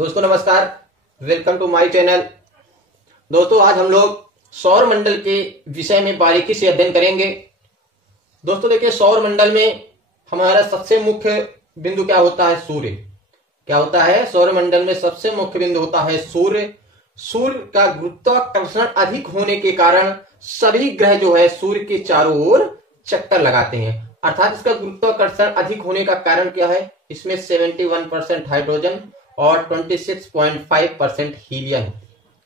दोस्तों नमस्कार, welcome to my channel. दोस्तों आज हम लोग सौर मंडल के विषय में बारीकी से अध्ययन करेंगे। दोस्तों देखिए, सौर मंडल में हमारा सबसे मुख्य बिंदु क्या होता है? सूर्य। क्या होता है? सौर मंडल में सबसे मुख्य बिंदु होता है सूर्य। सूर्य का गुरुत्वाकर्षण अधिक होने के कारण सभी ग्रह जो है सूर्य के चारों ओर चक्कर लगाते हैं। अर्थात इसका गुरुत्वाकर्षण अधिक होने का कारण क्या है? इसमें 71% हाइड्रोजन और 26.5% हीलियम,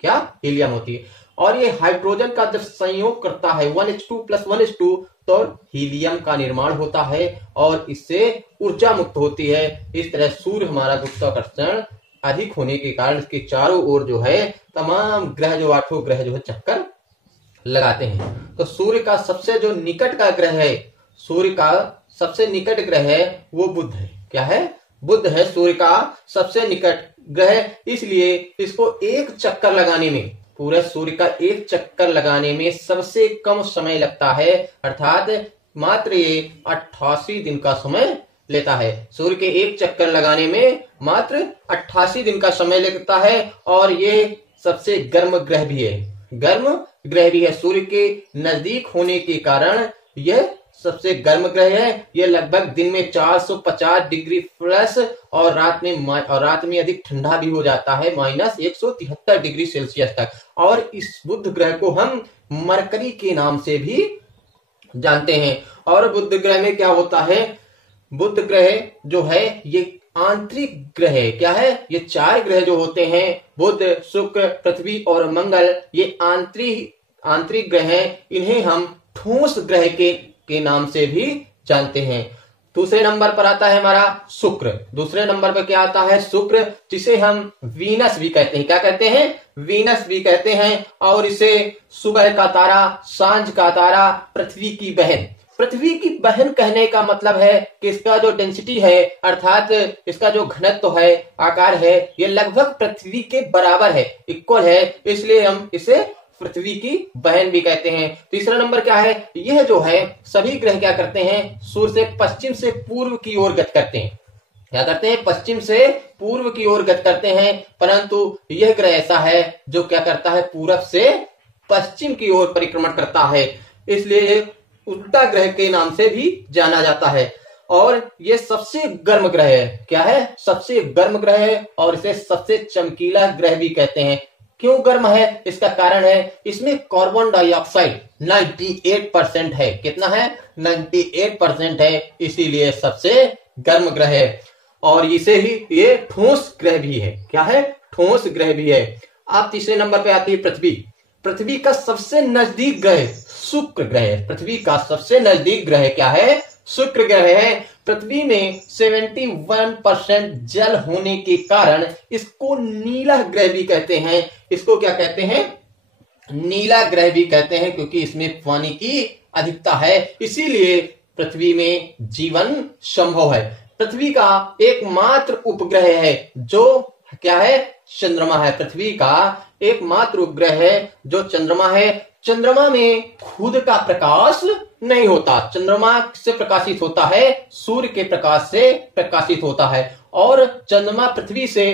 क्या हीलियम होती है। और ये हाइड्रोजन का जब संयोग करता है 1h2+1h2 तो हीलियम का निर्माण होता है और इससे ऊर्जा मुक्त होती है। इस तरह सूर्य हमारा गुरुत्वाकर्षण अधिक होने के कारण इसके चारों ओर जो है तमाम ग्रह जो 8 ग्रह जो है चक्कर लगाते हैं। तो सूर्य का सबसे जो निकट का ग्रह है, सूर्य का सबसे निकट ग्रह है वो बुध है। क्या है? बुध है सूर्य का सबसे निकट ग्रह। इसलिए इसको एक चक्कर लगाने में, पूरे सूर्य का एक चक्कर लगाने में सबसे कम समय लगता है। अर्थात मात्र ये 88 दिन का समय लेता है। सूर्य के एक चक्कर लगाने में मात्र 88 दिन का समय लगता है और ये सबसे गर्म ग्रह भी है। गर्म ग्रह भी है। सूर्य के नजदीक होने के कारण यह सबसे गर्म ग्रह है। यह लगभग दिन में 450 डिग्री प्लस और रात में अधिक ठंडा भी हो जाता है, -173 डिग्री सेल्सियस तक। और इस बुध ग्रह को हम मरकरी के नाम से भी जानते हैं। और बुध ग्रह में क्या होता है? बुध ग्रह जो है ये आंतरिक ग्रह है। क्या है? ये 4 ग्रह जो होते हैं, बुध, शुक्र, पृथ्वी और मंगल, ये आंतरिक ग्रह हैं। इन्हें हम ठोस ग्रह के नाम से भी जानते हैं। दूसरे नंबर पर आता है हमारा शुक्र। दूसरे नंबर पर क्या आता है? शुक्र, जिसे हम वीनस भी कहते हैं। क्या कहते हैं? वीनस भी कहते हैं। और इसे सुबह का तारा, सांझ का तारा, पृथ्वी की बहन। पृथ्वी की बहन कहने का मतलब है कि इसका जो डेंसिटी है, अर्थात इसका जो घनत्व है, आकार है, ये लगभग पृथ्वी के बराबर है, इक्वल है। इसलिए हम इसे पृथ्वी की बहन भी कहते हैं। तीसरा नंबर क्या है? यह जो है सभी ग्रह क्या करते हैं? सूर्य से पश्चिम से पूर्व की ओर गति करते हैं। क्या करते हैं? पश्चिम से पूर्व की ओर गति करते हैं। परंतु यह ग्रह ऐसा है जो क्या करता है? पूरब से पश्चिम की ओर परिक्रमण करता है। इसलिए उल्टा ग्रह के नाम से भी जाना जाता है। और ये सबसे गर्म ग्रह है। क्या है? सबसे गर्म ग्रह है और इसे सबसे चमकीला ग्रह भी कहते हैं। क्यों गर्म है? इसका कारण है इसमें कार्बन डाइऑक्साइड 98% है। कितना है? 98% है। इसीलिए सबसे गर्म ग्रह है। और इसे ही ये ठोस ग्रह भी है। क्या है? ठोस ग्रह भी है। अब तीसरे नंबर पे आती है पृथ्वी। पृथ्वी का सबसे नजदीक ग्रह शुक्र ग्रह है। पृथ्वी का सबसे नजदीक ग्रह क्या है? शुक्र ग्रह है। पृथ्वी में 71% जल होने के कारण इसको नीला ग्रह भी कहते हैं। इसको क्या कहते हैं? नीला ग्रह भी कहते हैं, क्योंकि इसमें पानी की अधिकता है। इसीलिए पृथ्वी में जीवन संभव है। पृथ्वी का एकमात्र उपग्रह है जो क्या है? चंद्रमा है। पृथ्वी का एकमात्र उपग्रह है जो चंद्रमा है। चंद्रमा में खुद का प्रकाश नहीं होता। चंद्रमा से प्रकाशित होता है, सूर्य के प्रकाश से प्रकाशित होता है। और चंद्रमा पृथ्वी से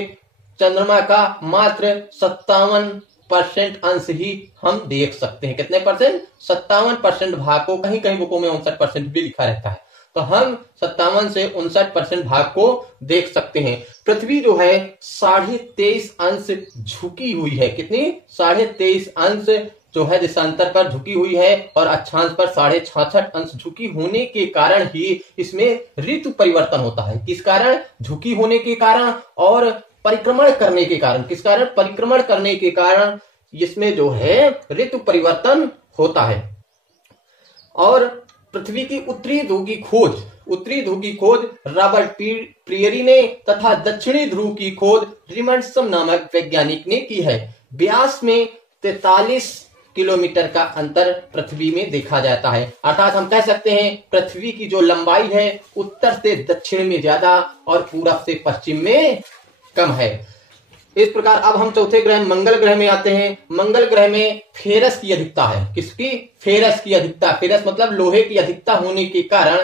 चंद्रमा का मात्र 57% अंश ही हम देख सकते हैं। कितने परसेंट? 57% भाग को, कहीं कहीं बुकों में 59% भी लिखा रहता है। तो हम 57 से 59% भाग को देख सकते हैं। पृथ्वी जो है 23.5 अंश झुकी हुई है। कितनी? 23.5 अंश जो है देशांतर पर झुकी हुई है और अक्षांश पर 66.5 अंश झुकी होने के कारण ही इसमें ऋतु परिवर्तन होता है। किस कारण? झुकी होने के कारण और परिक्रमण करने के कारण। किस कारण? परिक्रमण करने के कारण इसमें जो है ऋतु परिवर्तन होता है। और पृथ्वी की उत्तरी ध्रुव की खोज रॉबर्ट पियरी ने तथा दक्षिणी ध्रुव की खोज रिमंडसम नामक वैज्ञानिक ने की है। व्यास में 43 किलोमीटर का अंतर पृथ्वी में देखा जाता है। अर्थात हम कह सकते हैं पृथ्वी की जो लंबाई है उत्तर से दक्षिण में ज्यादा और पूरब से पश्चिम में कम है। इस प्रकार अब हम चौथे ग्रह मंगल ग्रह में आते हैं। मंगल ग्रह में फेरस की अधिकता है। किसकी? फेरस की अधिकता। फेरस मतलब लोहे की अधिकता होने के कारण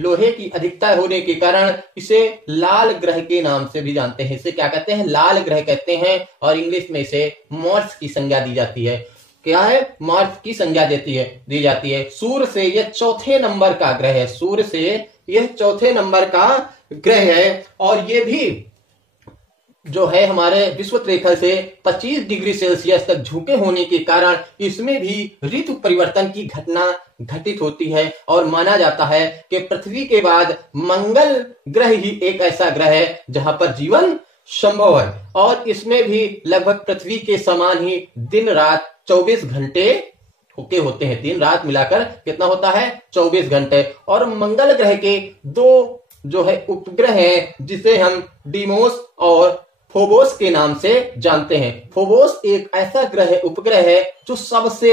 लोहे की अधिकता होने के कारण इसे लाल ग्रह के नाम से भी जानते हैं। इसे क्या कहते हैं? लाल ग्रह कहते हैं। और इंग्लिश में इसे मार्स की संज्ञा दी जाती है। क्या है? मार्स की संज्ञा दी जाती है। सूर्य से यह चौथे नंबर का ग्रह है। सूर्य से यह चौथे नंबर का ग्रह है। और ये भी जो है हमारे विषुवत रेखा से 25 डिग्री सेल्सियस तक झुके होने के कारण इसमें भी ऋतु परिवर्तन की घटना घटित होती है। और माना जाता है कि पृथ्वी के बाद मंगल ग्रह ही एक ऐसा ग्रह है जहां पर जीवन संभव है। और इसमें भी लगभग पृथ्वी के समान ही दिन रात 24 घंटे होते हैं। दिन रात मिलाकर कितना होता है? 24 घंटे। और मंगल ग्रह के दो जो है उपग्रह है जिसे हम डीमोस और फोबोस के नाम से जानते हैं। फोबोस एक ऐसा ग्रह उपग्रह है जो सबसे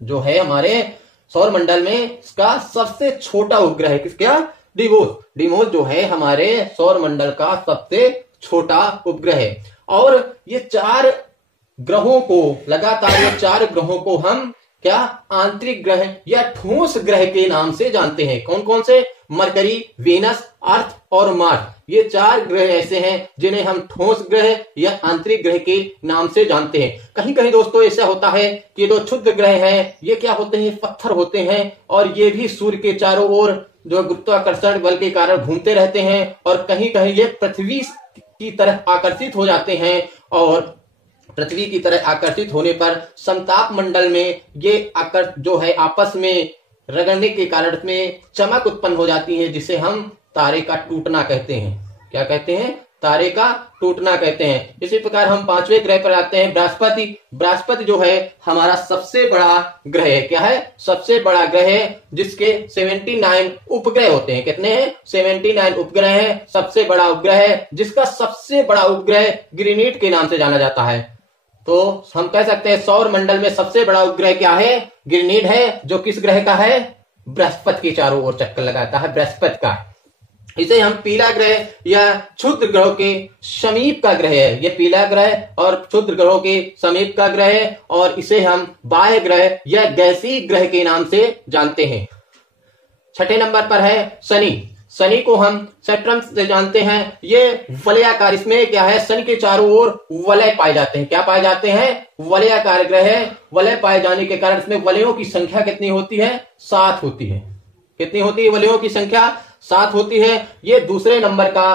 जो है हमारे सौर मंडल में इसका सबसे छोटा उपग्रह है। किसका? डीमोस जो है हमारे सौर मंडल का सबसे छोटा उपग्रह है। और ये चार ग्रहों को हम क्या आंतरिक ग्रह या ठोस ग्रह के नाम से जानते हैं। कौन कौन से? मरकरी, वेनस, अर्थ और मार्स। ये चार ग्रह ऐसे हैं जिन्हें हम ठोस ग्रह या आंतरिक ग्रह के नाम से जानते हैं। कहीं कहीं दोस्तों ऐसा होता है कि जो क्षुद्र ग्रह हैं ये क्या होते हैं? पत्थर होते हैं। और ये भी सूर्य के चारों ओर जो गुरुत्वाकर्षण बल के कारण घूमते रहते हैं। और कहीं कहीं ये पृथ्वी की तरफ आकर्षित हो जाते हैं। और पृथ्वी की तरह आकर्षित होने पर समताप मंडल में ये जो है आपस में रगड़ने के कारण इसमें चमक उत्पन्न हो जाती है, जिसे हम तारे का टूटना कहते हैं। क्या कहते हैं? तारे का टूटना कहते हैं। इसी प्रकार हम पांचवें ग्रह पर आते हैं, बृहस्पति। बृहस्पति जो है हमारा सबसे बड़ा ग्रह है। क्या है? सबसे बड़ा ग्रह है जिसके 79 उपग्रह होते हैं। कितने हैं? 79 उपग्रह है। सबसे बड़ा उपग्रह है जिसका सबसे बड़ा उपग्रह ग्रीनिड के नाम से जाना जाता है। तो हम कह सकते हैं सौर मंडल में सबसे बड़ा उपग्रह क्या है? ग्रीनिड है, जो किस ग्रह का है? बृहस्पति के चारों ओर चक्कर लगाता है, बृहस्पति का। इसे हम पीला ग्रह या क्षुद्र ग्रहों के समीप का ग्रह है। ये पीला ग्रह और क्षुद्र ग्रहों के समीप का ग्रह है। और इसे हम बाह्य ग्रह या गैसीय ग्रह के नाम से जानते हैं। छठे नंबर पर है शनि। शनि को हम सैटर्न से जानते हैं। ये वलयाकार, इसमें क्या है? शनि के चारों ओर वलय पाए जाते हैं। क्या पाए जाते हैं? वलयाकार ग्रह है। वलय पाए जाने के कारण इसमें वलयों की संख्या कितनी होती है? 7 होती है। कितनी होती है? वलयों की संख्या 7 होती है। ये दूसरे नंबर का,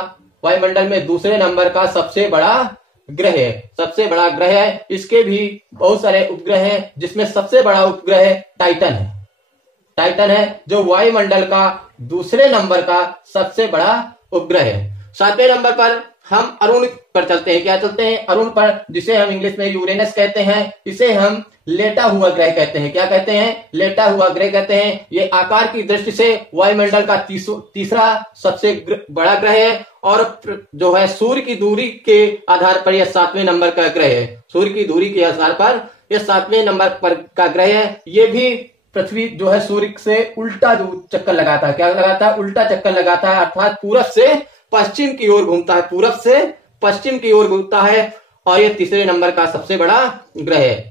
वायुमंडल में दूसरे नंबर का सबसे बड़ा ग्रह है। सबसे बड़ा ग्रह है। इसके भी बहुत सारे उपग्रह हैं जिसमें सबसे बड़ा उपग्रह टाइटन है। टाइटन है जो वायुमंडल का दूसरे नंबर का सबसे बड़ा उपग्रह है। 7वें नंबर पर हम अरुण पर चलते हैं। क्या चलते हैं? अरुण पर, जिसे हम इंग्लिश में यूरेनस कहते हैं। इसे हम लेटा हुआ ग्रह कहते हैं। क्या कहते हैं? लेटा हुआ ग्रह कहते हैं। ये आकार की दृष्टि से वायुमंडल का तीसरा सबसे बड़ा ग्रह है। और जो है सूर्य की दूरी के आधार पर यह 7वें नंबर का ग्रह है। सूर्य की दूरी के आधार पर यह 7वें नंबर पर का ग्रह है। ये भी पृथ्वी जो है सूर्य से उल्टा चक्कर लगाता है। क्या लगाता है? उल्टा चक्कर लगाता है, अर्थात पूरब से पश्चिम की ओर घूमता है। पूरब से पश्चिम की ओर घूमता है। और ये तीसरे नंबर का सबसे बड़ा ग्रह है।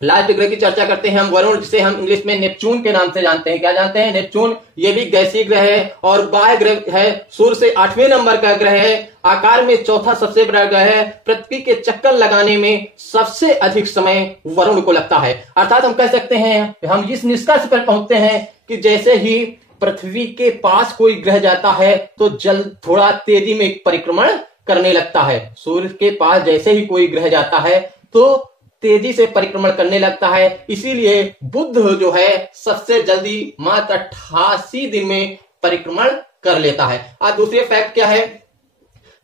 लास्ट ग्रह की चर्चा करते हैं हम, वरुण, जिसे हम इंग्लिश में नेपच्यून के नाम से जानते हैं। क्या जानते हैं? नेपच्यून। ये भी गैसीय ग्रह है और बाह्य ग्रह है। सूर्य से 8वें नंबर का ग्रह है। आकार में चौथा सबसे बड़ा ग्रह है। पृथ्वी के चक्कर लगाने में सबसे अधिक समय वरुण को लगता है। अर्थात हम कह सकते हैं, हम इस निष्कर्ष पर पहुंचते हैं कि जैसे ही पृथ्वी के पास कोई ग्रह जाता है तो जल थोड़ा तेजी में परिक्रमण करने लगता है। सूर्य के पास जैसे ही कोई ग्रह जाता है तो तेजी से परिक्रमण करने लगता है। इसीलिए बुध जो है सबसे जल्दी मात्र 88 दिन में परिक्रमण कर लेता है। आज दूसरी फैक्ट क्या है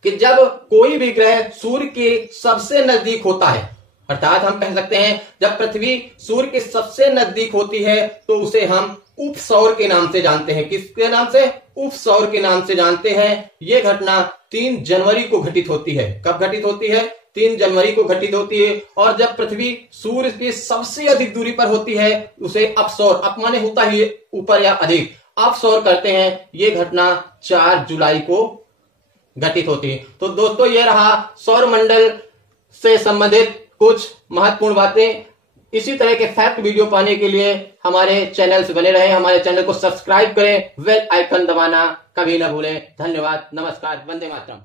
कि जब कोई भी ग्रह सूर्य के सबसे नजदीक होता है, अर्थात हम कह सकते हैं जब पृथ्वी सूर्य के सबसे नजदीक होती है तो उसे हम उपसौर के नाम से जानते हैं। किसके नाम से? उपसौर के नाम से जानते हैं। यह घटना 3 जनवरी को घटित होती है। कब घटित होती है? 3 जनवरी को घटित होती है। और जब पृथ्वी सूर्य की सबसे अधिक दूरी पर होती है उसे अपसौर, अप माने होता ही ऊपर या अधिक, अपसौर करते हैं। ये घटना 4 जुलाई को घटित होती है। तो दोस्तों ये रहा सौर मंडल से संबंधित कुछ महत्वपूर्ण बातें। इसी तरह के फैक्ट वीडियो पाने के लिए हमारे चैनल से बने रहें, हमारे चैनल को सब्सक्राइब करें, बेल आइकन दबाना कभी ना भूलें। धन्यवाद, नमस्कार, वंदे मातरम।